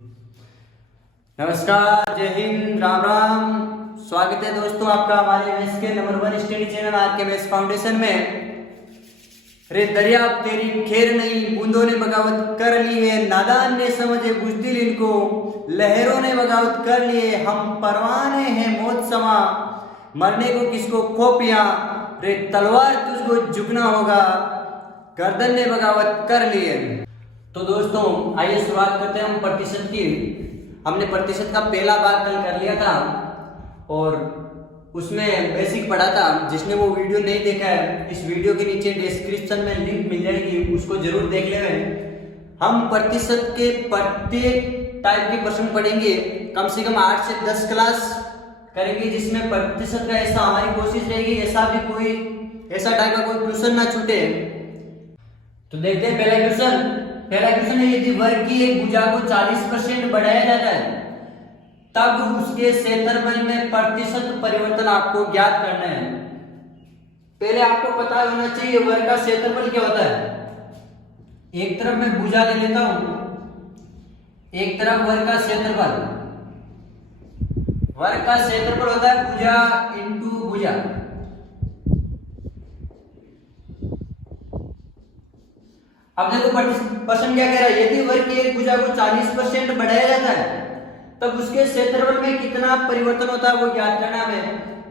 नमस्कार, जय हिंद, राम राम। स्वागत है दोस्तों आपका हमारे मैथ्स के नंबर 1 स्टडी चैनल आज के मैथ्स फाउंडेशन में। रे दरिया तेरी खेर नहीं, बूंदों ने बगावत कर ली है, नादान ने समझे बुजदिल इनको, लहरों ने बगावत कर लिए, हम परवाने हैं मौत समा, मरने को किसको खोपिया, रे तलवार तुझको झुकना होगा, गर्दन ने बगावत कर ली है। तो दोस्तों आइए शुरुआत करते हैं हम प्रतिशत की। हमने प्रतिशत का पहला भाग कल कर लिया था और उसमें बेसिक पढ़ा था। जिसने वो वीडियो नहीं देखा है, इस वीडियो के नीचे डिस्क्रिप्शन में लिंक मिल जाएगी, उसको जरूर देख लें। हम प्रतिशत के प्रत्येक टाइप के प्रश्न पढ़ेंगे, कम से कम 8 से 10 क्लास करेंगे, जिसमें प्रतिशत का ऐसा हमारी कोशिश रहेगी ऐसा भी कोई ऐसा टाइप का कोई क्वेश्चन ना छूटे। तो देखते हैं पहला क्वेश्चन है, यदि वर्ग की एक भुजा को 40% बढ़ाया जाता है तब उसके क्षेत्रफल में प्रतिशत परिवर्तन आपको ज्ञात करना है। पहले आपको पता होना चाहिए वर्ग का क्षेत्रफल क्या होता है। एक तरफ मैं भुजा ले लेता हूं, एक तरफ वर्ग का क्षेत्रफल। वर्ग का क्षेत्रफल होता है भुजा इंटू भुजा। अब देखो प्रश्न क्या कह रहा है, यदि वर्ग की एक भुजा को 40% बढ़ाया जाता है तब उसके क्षेत्रफल में कितना परिवर्तन होता है वो ज्ञात करना है।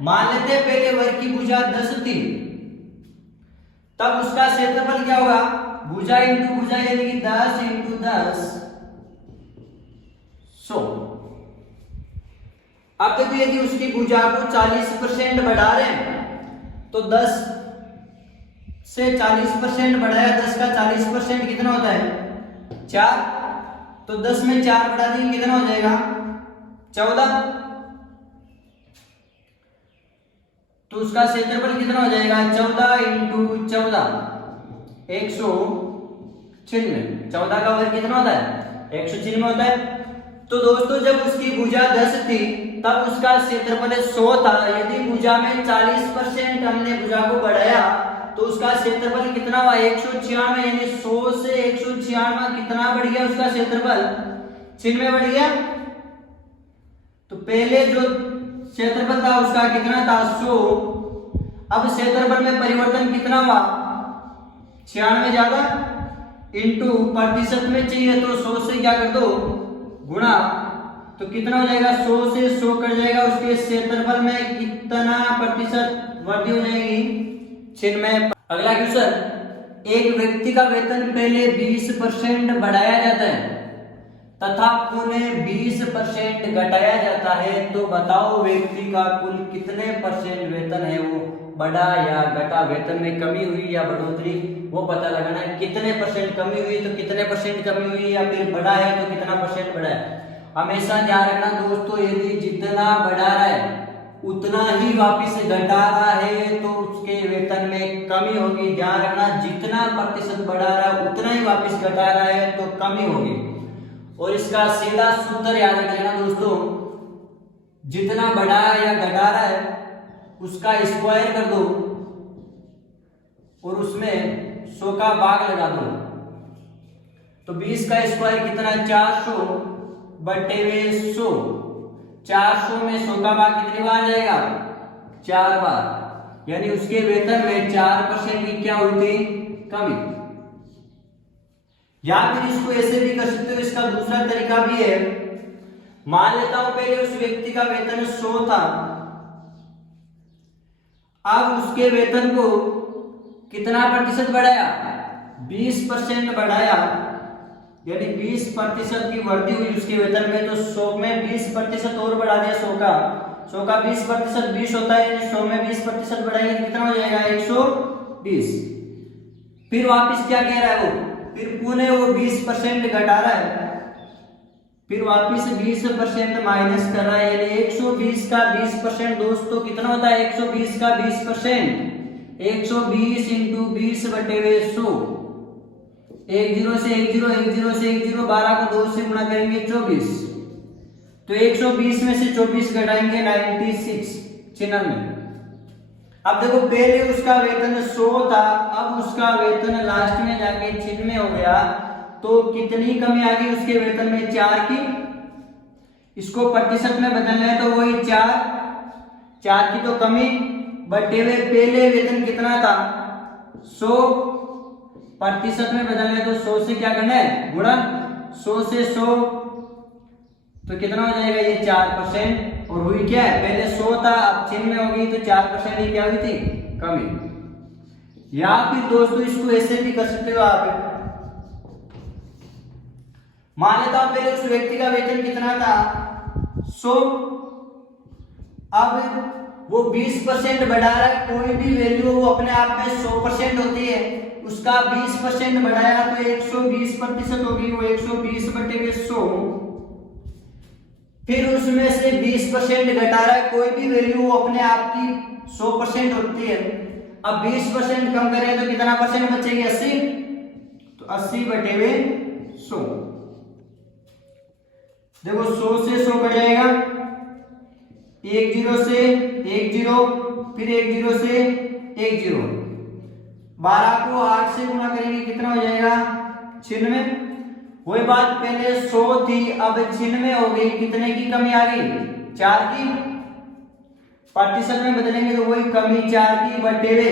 मान लेते हैं पहले वर्ग की भुजा 10 थी, तब उसका क्षेत्रफल क्या होगा, भुजा इंटू भुजा यानी कि 10 इंटू 10 100। अब देखो यदि उसकी भुजा को 40% बढ़ा रहे हैं तो 10 से 40% बढ़ाया, 10 का 40% कितना होता है 4, तो 10 में 4 बढ़ा देंगे कितना हो जाएगा 14, तो उसका क्षेत्रफल कितना हो जाएगा 14 इंटू 14 196। 14 का वर्ग कितना होता है 196 होता है। तो दोस्तों जब उसकी भुजा 10 थी तब उसका क्षेत्रफल 100 था। यदि भुजा में 40% हमने भुजा को बढ़ाया तो उसका क्षेत्रफल कितना हुआ 196, यानी 100 से 196 कितना बढ़ गया उसका क्षेत्रफल 96 बढ़ गया। तो पहले जो क्षेत्रफल था उसका कितना था 100, अब क्षेत्रफल में परिवर्तन कितना हुआ 96 ज्यादा इंटू प्रतिशत में चाहिए तो 100 से क्या कर दो गुणा, तो कितना हो जाएगा 100 से 100 कट जाएगा, उसके क्षेत्रफल में कितना प्रतिशत वृद्धि हो जाएगी 96। अगला क्वेश्चन, एक व्यक्ति का वेतन पहले 20% बढ़ाया जाता है तथा पुनः 20% घटाया जाता है, तो बताओ व्यक्ति का कुल कितने % वेतन है वो बढ़ा या घटा, वेतन में कमी हुई या बढ़ोतरी वो पता लगाना है। कितने % कमी हुई तो कितने % कमी हुई, या फिर बढ़ा है तो कितना % बढ़ा है। हमेशा ध्यान रखना दोस्तों, यदि जितना बढ़ा रहा है उतना ही वापिस घटा रहा है तो उसके वेतन में कमी होगी। ध्यान रखना, जितना प्रतिशत बढ़ा रहा है उतना ही वापिस घटा रहा है तो कमी होगी। और इसका सीधा सूत्र याद रख लेना दोस्तों, जितना बढ़ा या घटा रहा है उसका स्क्वायर कर दो और उसमें 100 का भाग लगा दो, तो 20 का स्क्वायर कितना 400 बटे 100। 400 में 100 का भाग कितनी बार जाएगा 4 बार, यानी उसके वेतन में 4% की क्या हुई थी कमी। या फिर इसको ऐसे भी कर सकते हो, इसका दूसरा तरीका भी है। मान लेता हूं पहले उस व्यक्ति का वेतन 100 था, अब उसके वेतन को कितना प्रतिशत बढ़ाया 20% बढ़ाया, यानी 20% की वृद्धि हुई उसके वेतन में, तो 100 में 20% और बढ़ा दिया। 100 का 20% 20 होता है, यानी 100 में 20% बढ़ाएंगे तो कितना हो जाएगा 120। फिर वापस क्या कह रहा है वो, फिर पुनः वो 20% घटा रहा है, फिर वापस 20% माइनस कर रहा है, यानी 120 का 20% दोस्तों कितना होता है 120 का 20%, 120 इंटू 20 बटे 100। 1 0 से 1 0, 1 0 से 1 0, 12 को 2 से गुणा करेंगे 24, तो 120 में से 24 घटाएंगे 96 96। अब देखो पहले उसका वेतन 100 था, अब उसका वेतन लास्ट में जाके 96 हो गया, तो कितनी कमी आ गई उसके वेतन में 4 की इसको प्रतिशत में बदलना है तो वही 4 की तो कमी बटे हुए पहले वेतन कितना था 100, प्रतिशत में बदलना है तो 100 से क्या करना है गुणन, 100 से 100 तो कितना हो जाएगा ये 4%। और हुई क्या है पहले 100 था अब चिन्ह में होगी तो 4% ही क्या हुई थी कमी। या फिर दोस्तों इसको ऐसे भी कर सकते हो आप, मान लेता हूं पहले उस व्यक्ति का वेतन कितना था 100, अब वो 20% बढ़ा रहा है, कोई भी वैल्यू वो अपने आप में 100% होती है, उसका 20% बढ़ाया तो 120% होगी, वो 120 बटे 100, फिर उसमें से 20% घटा रहा है, कोई भी वैल्यू वो अपने आप की 100% होती है, अब 20% कम करें तो कितना परसेंट बचेगी 80, तो 80 बटे 100। देखो 100 से 100 कट जाएगा, 1 0 से 1 0, फिर 1 0 से 1 0, 12 को 8 से गुणा करेंगे कितना हो जाएगा 96। वही बात पहले 100 थी अब 96 हो गई, कितने की कमी आ गई 4 की, प्रतिशत में बदलेंगे तो वही कमी 4 की बटे हुए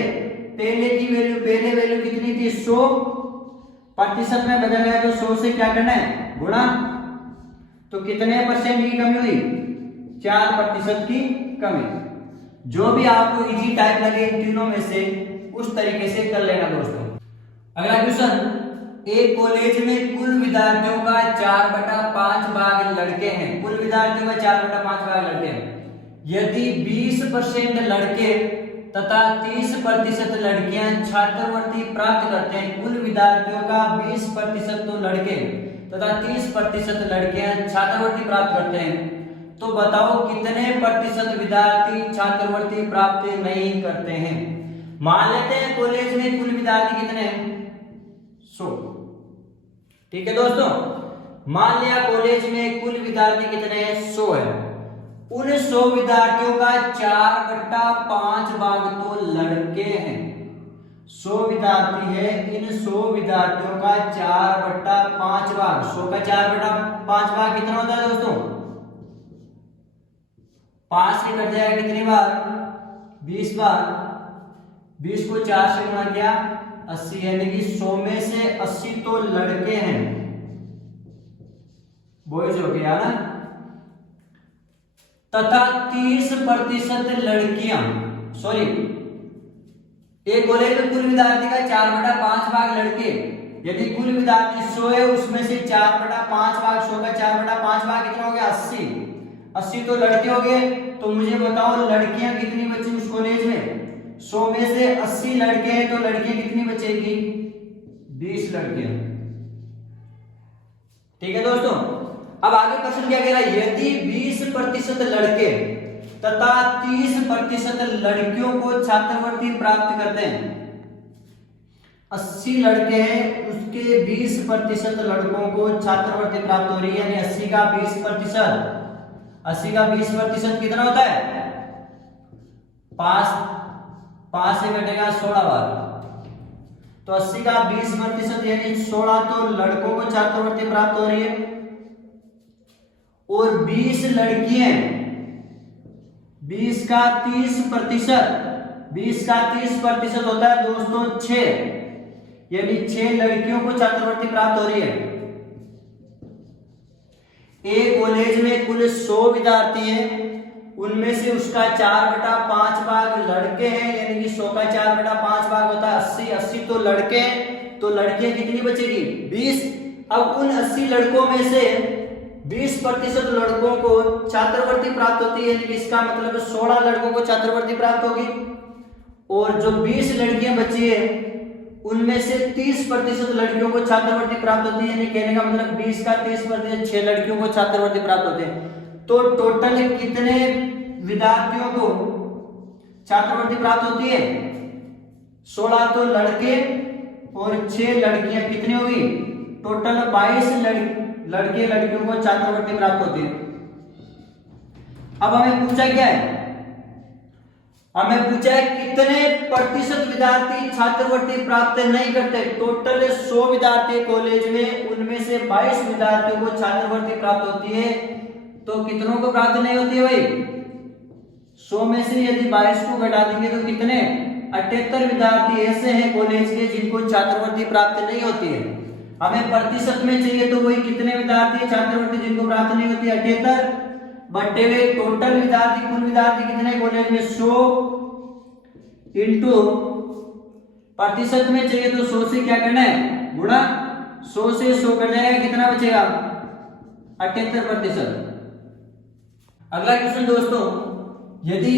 पहले की वैल्यू, पहले वैल्यू कितनी थी 100, प्रतिशत में बदलना है तो 100 से क्या करना है गुणा, तो कितने परसेंट की कमी हुई 4% की कमी। जो भी आपको इजी टाइप लगे इन तीनों में से उस तरीके से कर लेना दोस्तों। अगला क्वेश्चन, एक कॉलेज में कुल विद्यार्थियों का 4/5 भाग लड़के हैं, कुल विद्यार्थियों का 4/5 भाग लड़के हैं, यदि 20% लड़के तथा 30% लड़कियां छात्रवृत्ति प्राप्त करते हैं, कुल विद्यार्थियों का 20% तो लड़के तथा 30% लड़कियां छात्रवृत्ति प्राप्त करते हैं, तो बताओ कितने प्रतिशत विद्यार्थी छात्रवृत्ति प्राप्त नहीं करते हैं। मान लेते हैं कॉलेज में कुल विद्यार्थी कितने हैं 100, ठीक है दोस्तों, मान लिया कॉलेज में कुल विद्यार्थी कितने हैं 100 है, उन 100 विद्यार्थियों का 4/5 भाग तो लड़के हैं, 100 विद्यार्थी है, इन 100 विद्यार्थियों का 4/5 भाग, 100 का 4/5 भाग कितना होता है दोस्तों 5 से कट जाएगा कितनी बार 20 बार, 20 को 4 से गुणा किया 80, यानी कि 100 में से 80 तो लड़के हैं, बॉयज हो गया ना, तथा 30% लड़कियां, सॉरी एक कॉलेज में कुल विद्यार्थी का 4/5 भाग लड़के, यदि कुल विद्यार्थी 100 है उसमें से 4/5 भाग, 100 का 4/5 भाग कितना हो गया 80 तो लड़के हो गए, तो मुझे बताओ लड़कियां कितनी बची उस कॉलेज में, 100 में से 80 लड़के हैं तो लड़कियां कितनी बचेगी 20 लड़कियां, ठीक है दोस्तों। अब आगे क्वेश्चन क्या कह रहा है, यदि 20% लड़के तथा 30% लड़कियों को छात्रवृत्ति प्राप्त करते हैं, 80 लड़के हैं उसके 20% लड़कों को छात्रवृत्ति प्राप्त हो रही है, यानी 80 का 20%, 80 का 20% कितना होता है 5 से कटेगा 16 बार, तो 80 का 20% यानी 16 तो लड़कों को छात्रवृत्ति प्राप्त हो रही है, और 20 लड़कियां, 20 का 30%, 20 का 30% होता है दोस्तों 6, यानी 6 लड़कियों को छात्रवृत्ति प्राप्त हो रही है। एक कॉलेज में कुल 100 विद्यार्थी हैं, उनमें से उसका 4/5 भाग लड़के हैं, यानी कि 100 का 4/5 भाग होता है 80, 80 तो लड़के हैं, तो लड़कियां कितनी बचेगी 20। अब उन 80 लड़कों में से 20% लड़कों को छात्रवृत्ति प्राप्त होती है, इसका मतलब 16 लड़कों को छात्रवृत्ति प्राप्त होगी, और जो 20 लड़कियां बची है उनमें से 30% लड़कियों को छात्रवृत्ति प्राप्त होती है, यानी कहने का मतलब 20 का 30% 6 लड़कियों को छात्रवृत्ति प्राप्त होते हैं, तो टोटल कितने विद्यार्थियों को छात्रवृत्ति प्राप्त होती है 16 तो लड़के और 6 लड़कियां, कितनी होगी टोटल 22 लड़के लड़कियों को छात्रवृत्ति प्राप्त होती है। अब हमें पूछा क्या है, हमें पूछा है कितने प्रतिशत विद्यार्थी छात्रवृत्ति प्राप्त नहीं करते। टोटल 100 विद्यार्थी कॉलेज में, उनमें से 22 विद्यार्थियों को छात्रवृत्ति प्राप्त होती है, तो कितनों को प्राप्त नहीं होती है भाई? 100 में से यदि 22 को घटा देंगे तो कितने? 78 विद्यार्थी ऐसे हैं कॉलेज के जिनको छात्रवृत्ति प्राप्त नहीं होती है। हमें प्रतिशत में चाहिए तो वही कितने विद्यार्थी छात्रवृत्ति जिनको प्राप्त नहीं होती? 78 बटे हुए टोटल विद्यार्थी, कुल विद्यार्थी कितने कॉलेज में? 100 इंटू प्रतिशत में चाहिए तो 100 से क्या करना है? गुणा। 100 से 100 कर जाएगा, कितना बचेगा? 78%। अगला क्वेश्चन दोस्तों, यदि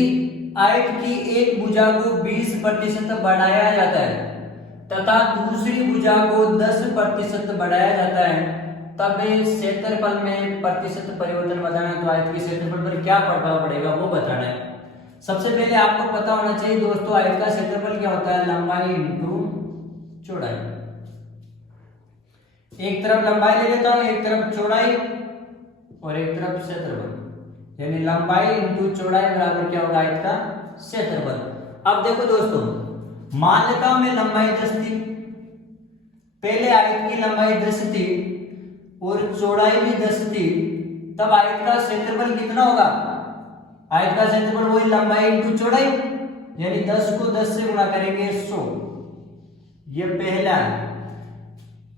आयत की एक भुजा को 20% बढ़ाया जाता है तथा दूसरी भुजा को 10% बढ़ाया जाता है, तब क्षेत्रफल में प्रतिशत परिवर्तन बताना है। तो आयत के क्षेत्रफल पर क्या प्रभाव पड़ेगा वो बताना है। सबसे पहले आपको पता होना चाहिए दोस्तों, आयत का क्षेत्रफल क्या होता है? लंबाई इंटू चौड़ाई। एक तरफ लंबाई ले लेता हूं, एक तरफ चौड़ाई और एक तरफ क्षेत्रफल, यानी लंबाई इंटू चौड़ाई बराबर क्या होगा? आयत का क्षेत्रफल। अब देखो दोस्तों, मान लेता हूं मैं लंबाई 10 थी, पहले आयत की लंबाई 10 थी और चौड़ाई भी 10 थी, तब आयत का क्षेत्रफल कितना होगा? आयत का क्षेत्रफल वही लंबाई इंटू चौड़ाई, यानी 10 को 10 से गुणा करेंगे 100। ये पहला है।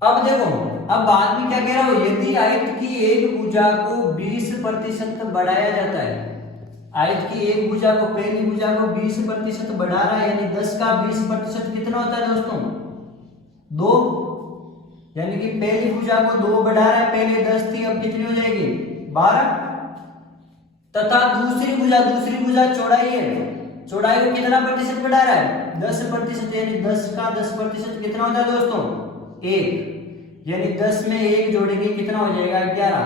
अब देखो, अब बाद में क्या कह रहा हूं, यदि आयत की एक भुजा को 20% बढ़ाया जाता है, आयत की एक भुजा को, पहली भुजा को 20% बढ़ा रहा है, यानी 10 का 20% कितना होता है दोस्तों? 2, यानी कि पहली भुजा को 2 बढ़ा रहा है, पहले 10 थी, अब कितनी हो जाएगी? 12। तथा दूसरी भुजा चौड़ाई है, चौड़ाई को कितना प्रतिशत बढ़ा रहा है? 10%, यानी 10 का 10% कितना होता है दोस्तों? 1, यानी 10 में 1 जोड़ेंगे कितना हो जाएगा? 11।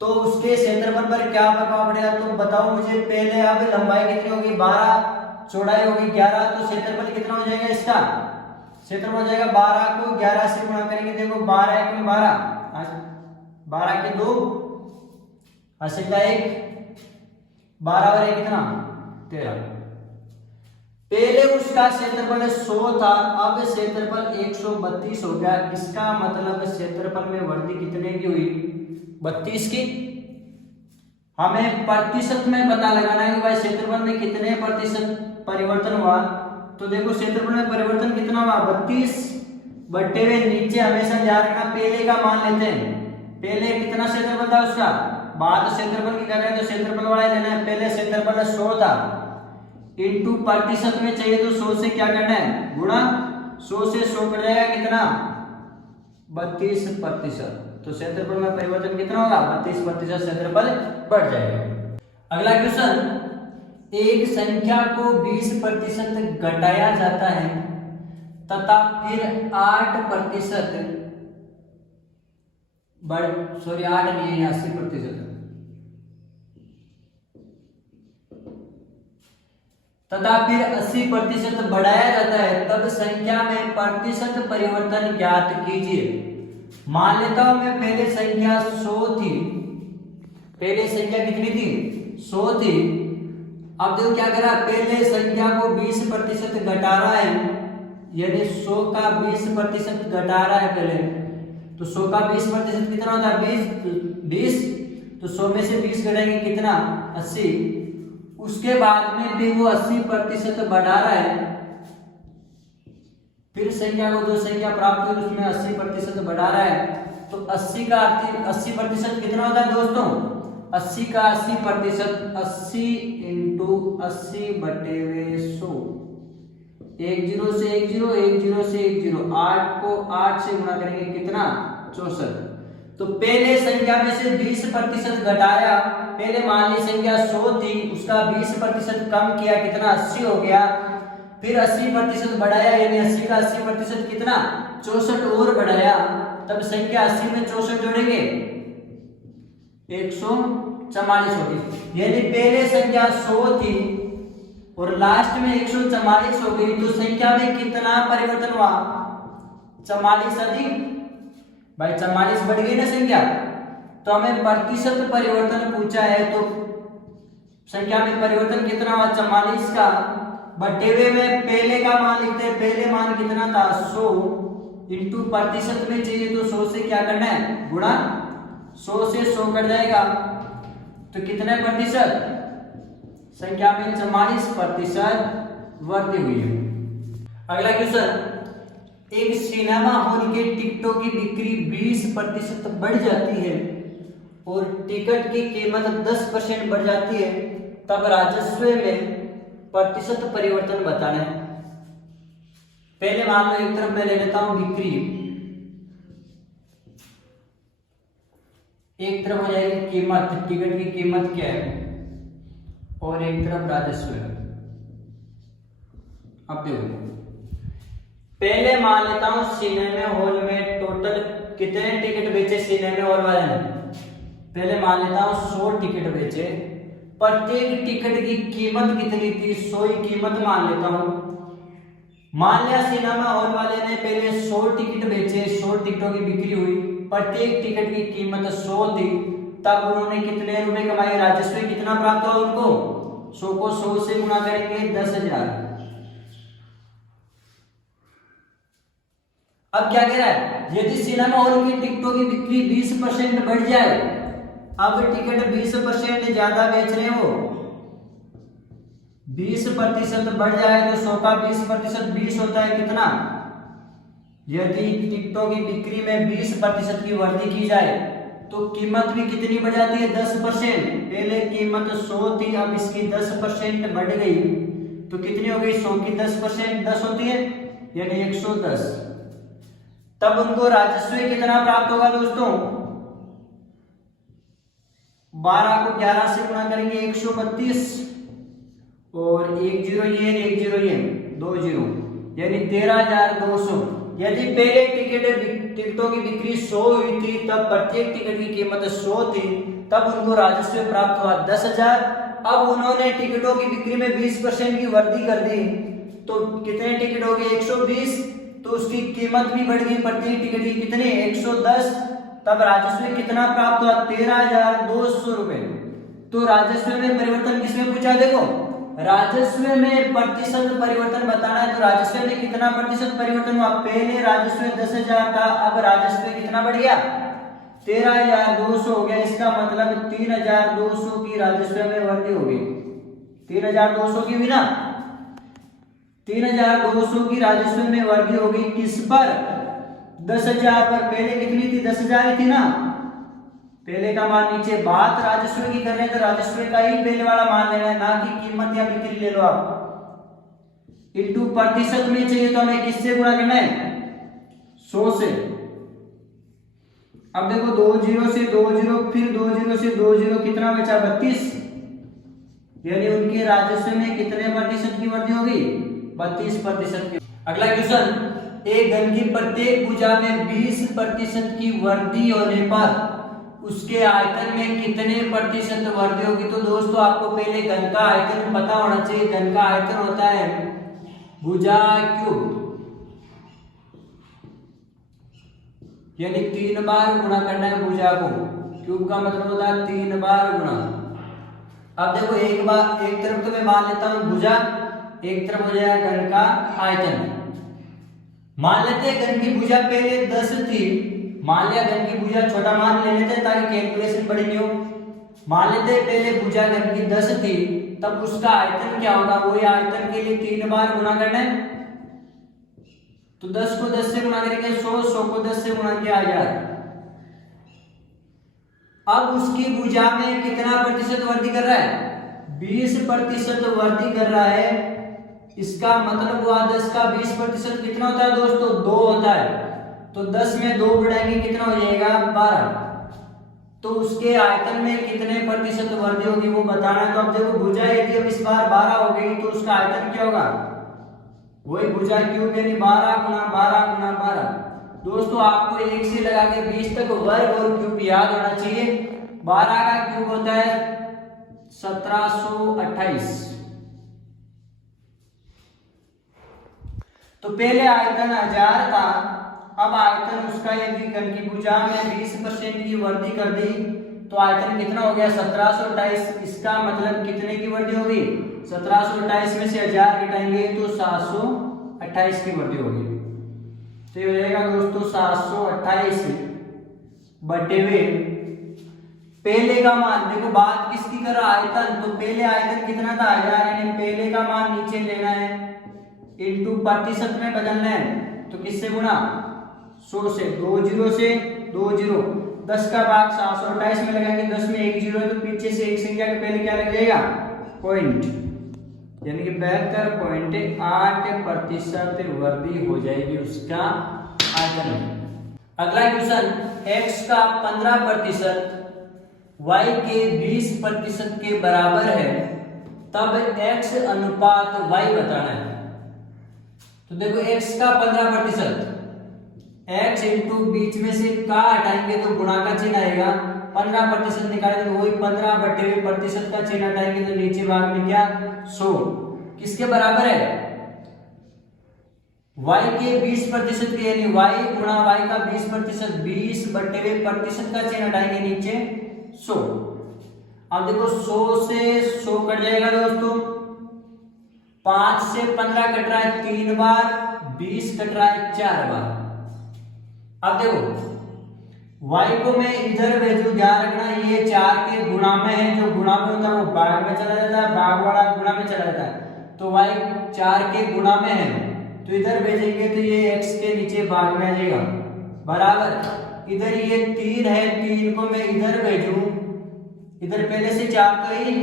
तो उसके क्षेत्रफल पर क्या प्रभाव पड़ेगा तो बताओ मुझे पहले। अब लंबाई कितनी होगी? 12, चौड़ाई होगी 11, तो क्षेत्रफल कितना हो जाएगा इसका? क्षेत्रफल हो जाएगा 12 को 11 से गुणा करेंगे। देखो 12 1 में 12, 12 के 2, 80 का 1, 12 और 1 कितना? 13। पहले उसका क्षेत्रफल 100 था, अब क्षेत्रफल 132 हो गया। इसका मतलब क्षेत्रफल में वृद्धि कितने की हुई? 32 की। हमें प्रतिशत में पता लगाना है कि भाई क्षेत्रफल में कितने प्रतिशत परिवर्तन हुआ। तो देखो क्षेत्रफल में परिवर्तन कितना हुआ? 32 बटे हुए नीचे हमेशा ध्यान रखना पहले का मान लेते हैं। पहले कितना क्षेत्रफल था उसका? बात क्षेत्रफल की कर रहे हैं तो क्षेत्रफल वाला लेना है। पहले क्षेत्रफल 100 था, इंटू प्रतिशत में चाहिए तो 100 से क्या करना है? गुणा। 100 से 100 कर जाएगा कितना? 32%। तो क्षेत्रफल में परिवर्तन कितना होगा? 32% क्षेत्रफल बढ़ जाएगा। अगला क्वेश्चन, एक संख्या को 20% घटाया जाता है तथा फिर 8% 8 नहीं है 80% तथा फिर 80% बढ़ाया जाता है, तब संख्या में प्रतिशत परिवर्तन ज्ञात कीजिए। मान लेता हूं मैं पहले संख्या 100 थी, पहले संख्या कितनी थी? 100 थी। अब देखो क्या कर रहा है, पहले संख्या को 20% घटा रहा है, यानी 100 का 20% घटा रहा है पहले। तो 100 का 20% कितना होता है? 20। तो 100 में से 20 घटाएंगे कितना? 80। उसके बाद में भी वो 80% बढ़ा रहा है, फिर संख्या को जो संख्या प्राप्त हुई उसमें 80% बढ़ा रहा है। तो 80 का 80% कितना होता है दोस्तों? 80 का 80%, 80 इंटू 80 बटे 100। 1 0 से 1 0, 1 0 से 1 0, 8 को 8 से गुणा करेंगे कितना? 64। तो पहले संख्या में से 20% घटाया, पहले मान ली संख्या 100 थी, उसका 20% कम किया, कितना? 80 हो गया। फिर 80% बढ़ाया, यानी 80 का 80% कितना? 64 और बढ़ाया, तब संख्या 80 में 64 जोड़ेंगे 144 होगी। यानी पहले संख्या 100 थी और लास्ट में 144 हो गई, तो संख्या में कितना परिवर्तन हुआ? 44 अधिक भाई 44 बढ़ गई ना संख्या। तो हमें प्रतिशत परिवर्तन पूछा है, तो संख्या में परिवर्तन कितना हुआ? 44 का बटे हुए में पहले का मान लिखते हैं। पहले मान कितना था? 100 इंटू प्रतिशत में चाहिए तो 100 से क्या करना है? गुणा। 100 से 100 कट जाएगा तो कितने प्रतिशत? संख्या में 44% वृद्धि हुई है। अगला क्वेश्चन, एक सिनेमा हॉल के टिकटों की बिक्री 20% बढ़ जाती है और टिकट की कीमत 10% बढ़ जाती है, तब राजस्व में प्रतिशत परिवर्तन बताना है। पहले मान लो एक तरफ मैं ले लेता हूं बिक्री, एक तरफ हो जाएगी कीमत, टिकट की कीमत क्या है, और एक तरफ राजस्व। अब देखो, पहले मान लेता हूं सिनेमा हॉल में टोटल कितने टिकट बेचे सिनेमा हॉल वाले ने। पहले मान लेता हूं 100 टिकट बेचे, प्रत्येक टिकट की कीमत कितनी थी? 100 ही कीमत मान लेता हूं। मान लिया सिनेमा हॉल वाले ने पहले 100 टिकट बेचे, 100 टिकटों की बिक्री हुई, प्रत्येक टिकट की कीमत 100 थी, तब उन्होंने कितने रुपए कमाए? राजस्व कितना प्राप्त हुआ उनको? 100 को 100 से गुणा करेंगे 10,000। अब क्या कह रहा है? यदि सिनेमा हॉल की टिकटों की बिक्री 20% बढ़ जाए, अब टिकट 20% ज्यादा बेच रहे हो, 20% बढ़ जाए तो 100 का 20% 20 होता है कितना? यदि टिकटों की बिक्री में 20% की वृद्धि की जाए तो कीमत भी कितनी बढ़ जाती है? 10%। पहले कीमत 100 थी, अब इसकी 10% बढ़ गई तो कितनी हो गई? 100 की 10% 10 होती है, यानी 110। तब उनको राजस्व कितना प्राप्त होगा दोस्तों? 12 को 11 से गुणा करेंगे 132, और 1 0 ये 1 0 ये 2 0, यानी 13,200। यदि पहले टिकटों की बिक्री 100 हुई थी, तब प्रत्येक टिकट की कीमत 100 थी, तब उनको राजस्व प्राप्त हुआ 10,000। अब उन्होंने टिकटों की बिक्री में 20% की वृद्धि कर दी, तो कितने टिकट हो गए? 120, तो उसकी कीमत भी बढ़ गई, प्रत्येक टिकट की कितने? 110, तब राजस्व कितना प्राप्त हुआ? 13,200 रुपए। तो राजस्व में परिवर्तन किसमें पूछा? देखो, राजस्व में प्रतिशत परिवर्तन बताना है, तो राजस्व में कितना प्रतिशत परिवर्तन हुआ? पहले राजस्व 10,000 था, अब राजस्व कितना बढ़ गया? 13,200 हो गया। इसका मतलब 3,200 की राजस्व में वृद्धि हो गई। 3,200 की हुई ना? 3,200 की राजस्व में वृद्धि हो गई। किस पर? 10,000 पर। पहले कितनी थी? 10,000 थी ना? पहले का मान नीचे, बात राजस्व की कर रहे हैं तो राजस्व का ही पहले वाला मान लेना है, ना कि कीमत या बिक्री ले लो आप। इंटू प्रतिशत में चाहिए तो हमें किससे गुणा करना है? 100 से। अब देखो 2 0 से 2 0, फिर 2 0 से 2 0, कितना बचा? 32, यानी उनके राजस्व में कितने प्रतिशत की वृद्धि होगी? 32% की। अगला क्वेश्चन, एक घन की प्रत्येक भुजा में 20% की वृद्धि होने पर उसके आयतन में कितने प्रतिशत वृद्धि होगी? तो दोस्तों आपको पहले घन का आयतन पता होना चाहिए। घन का आयतन होता है भुजा क्यूब, यानी 3 बार गुणा करना है भुजा को। क्यूब का मतलब होता है 3 बार गुणा। अब देखो, एक तरफ तो मैं मान लेता हूं भुजा, एक तरफ हो जाएगा घन का आयतन। मान लेते हैं घन की भुजा पहले 10 थी, मान लिया घन की भुजा, छोटा मान ले लेते हैं ताकि कैलकुलेशन बड़ी नहीं हो। मान लेते हैं पहले भुजा घन की 10 थी, तब उसका आयतन क्या होगा? वही आयतन के लिए 3 बार गुणा करना है, तो 10 को 10 से गुणा करेंगे 100, 100 को 10 से गुणा किया 1000। अब उसकी भुजा में कितना प्रतिशत वृद्धि कर रहा है? 20% वृद्धि कर रहा है। इसका मतलब हुआ 10 का 20% कितना होता है दोस्तों? 2 होता है। तो 10 में 2 बढ़ाएंगे कितना हो जाएगा? 12। तो उसके आयतन में कितने प्रतिशत वृद्धि होगी वो बताना है। तो अब देखो, भुजा यदि अब इस बार 12 हो गई तो उसका आयतन क्या होगा? वही भुजा क्यूब, यानी 12 गुणा 12 गुणा 12। दोस्तों आपको 1 से लगा के 20 तक वर्ग और क्यूब याद होना चाहिए। 12 का क्यूब होता है 1728। तो पहले आयतन 1000 था, अब आयतन उसका यदि घन की भुजा में 20% की वृद्धि कर दी तो आयतन कितना हो गया? 1728। इसका मतलब कितने की वृद्धि होगी? 1728 में से 1000 घटाएंगे तो 728 की वृद्धि होगी। तो ये हो जाएगा दोस्तों 728 बटे हुए पहले का मान देखो, बात किसकी कर रहा आयतन, तो पहले आयतन कितना था 1000, यानी पहले का मान नीचे लेना है इनटू प्रतिशत में बदलना है, तो किससे गुणा 100 से, 2 0 से 2 0, 10 का भाग 728 में लगाएंगे, 10 में 1 0 है तो पीछे से एक संख्या के पहले क्या लग जाएगा पॉइंट, यानी कि 72.8% वृद्धि हो जाएगी उसका आयतन में। अगला क्वेश्चन, x का 15% y के 20% के बराबर है, तब x अनुपात y बताना है। तो देखो x का 15%, x इंटू बीच में से का हटाएंगे तो गुणा का चिन्ह आएगा, 15% निकालेंगे तो वही 15/% का चिन्ह हटाएंगे तो नीचे भाग में क्या 100, किसके बराबर है y के 20% के, यानी y गुणा y का 20%, 20/% का चिन्ह हटाएंगे नीचे 100। अब देखो 100 से 100 कट जाएगा दोस्तों, 5 से 15 कट रहा है 3 बार, 20 कट रहा है 4 बार। अब देखो y को मैं इधर भेजू, ध्यान रखना ये 4 के गुणा में है, जो गुणा में होता है वो भाग में चला जाता है, भाग वाला गुणा में चला जाता है, तो y 4 के गुणा में है तो इधर भेजेंगे तो ये x के नीचे भाग में आ जाएगा बराबर, इधर ये 3 है, 3 को मैं इधर भेजू, इधर पहले से 4 तो ही,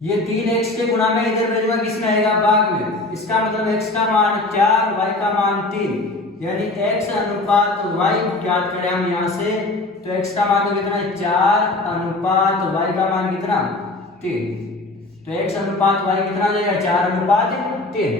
ये 3 x के गुणा में इधर भेजूंगा किसमें आएगा भाग में, इसका मतलब x का मान 4 y का मान 3, यानी x अनुपात y ज्ञात करें हम यहाँ से, तो x का मान तो कितना है 4 अनुपात y का मान कितना 3, तो x अनुपात y कितना आ जाएगा 4 अनुपात 3।